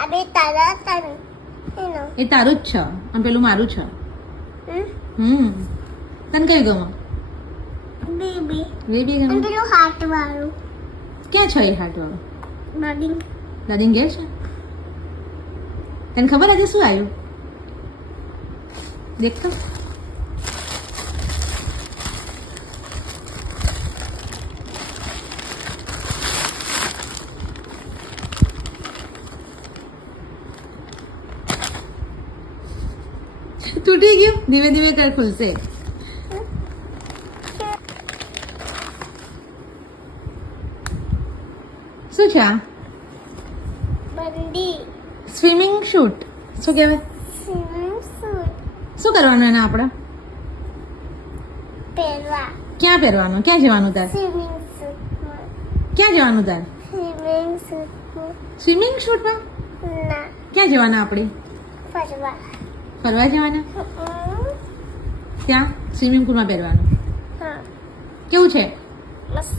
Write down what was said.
આ બે તારા તારું એનો એ તારું જ છે અને પેલું મારું છે. તને કયું ગમે? બેબી બેબી અને ગમે. પેલું હાર્ટ વાળું ક્યાં છે એ હાટ વાળો? બડી દાદીને ઘેર છે. તને ખબર આજે શું આવ્યું? દેખ તો. તૂટી ગયું. ધીમે ધીમે કર, ખુલશે. શું છે આ? બંડી સ્વિમિંગ શૂટ. શું કહેવાય? સ્વિમિંગ સૂટ શું કરવાનું એને આપણે? પહેરવા ક્યાં પહેરવાનું? ક્યાં જવાનું તાર? સ્વિમિંગ સૂટમાં ક્યાં જવાનું તાર? સ્વિમિંગ સૂટમાં સ્વિમિંગ શૂટમાં? ના ક્યાં જવાના આપણે? ફરવા ફરવા જવાના? ત્યાં સ્વિમિંગ પુલમાં પહેરવાનું. હા કેવું છે? મસ્ત